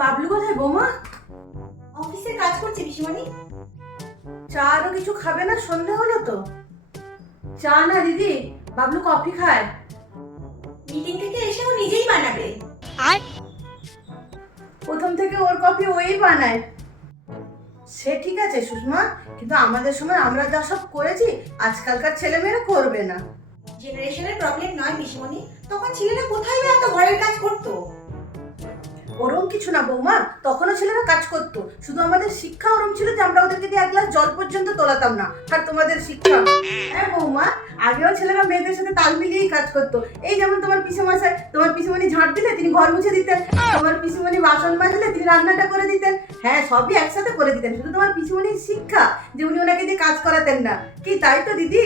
বাবলু কোথায় বৌমা? অফিসে কাজ করছে পিসিমণি। চা আরো কিছু খাবে না? সন্ধে হলো তো। চা না দিদি, বাবলু কফি খায়। মিটিং থেকে এসে ও নিজেই বানাবে। প্রথম থেকে ওর কফি ওই বানায়। সে ঠিক আছে সুষমা, কিন্তু আমাদের সময় আমরা যা সব করেছি আজকালকার ছেলেমেয়েরা করবে না। জেনারেশনের প্রবলেম নয় পিসিমণি, তখন ছেলেরা কোথায় বা এত ঘরের কাজ করতো। ওরম কিছু না বৌমা, তখনও ছেলেরা কাজ করতো, শুধু আমাদের শিক্ষা ওরম ছিল যে আমরা ওদেরকে দিয়ে এক গ্লাস জল পর্যন্ত তোলাতাম না। আর তোমাদের শিক্ষা, হ্যাঁ বৌমা, আগেও ছেলেরা মেয়েদের সাথে তাল মিলিয়েই কাজ করতো। এই যেমন তোমার পিসেমশাই, তোমার পিসেমণি ঝাঁট দিলে তিনি ঘর মুছে দিতেন, তোমার পিসেমণি বাসন মাজলে তিনি রান্নাটা করে দিতেন। হ্যাঁ, সবই একসাথে করে দিতেন, শুধু তোমার পিসেমণির শিক্ষা যে উনি ওনাকে দিয়ে কাজ করাতেন না। কি তাই তো দিদি?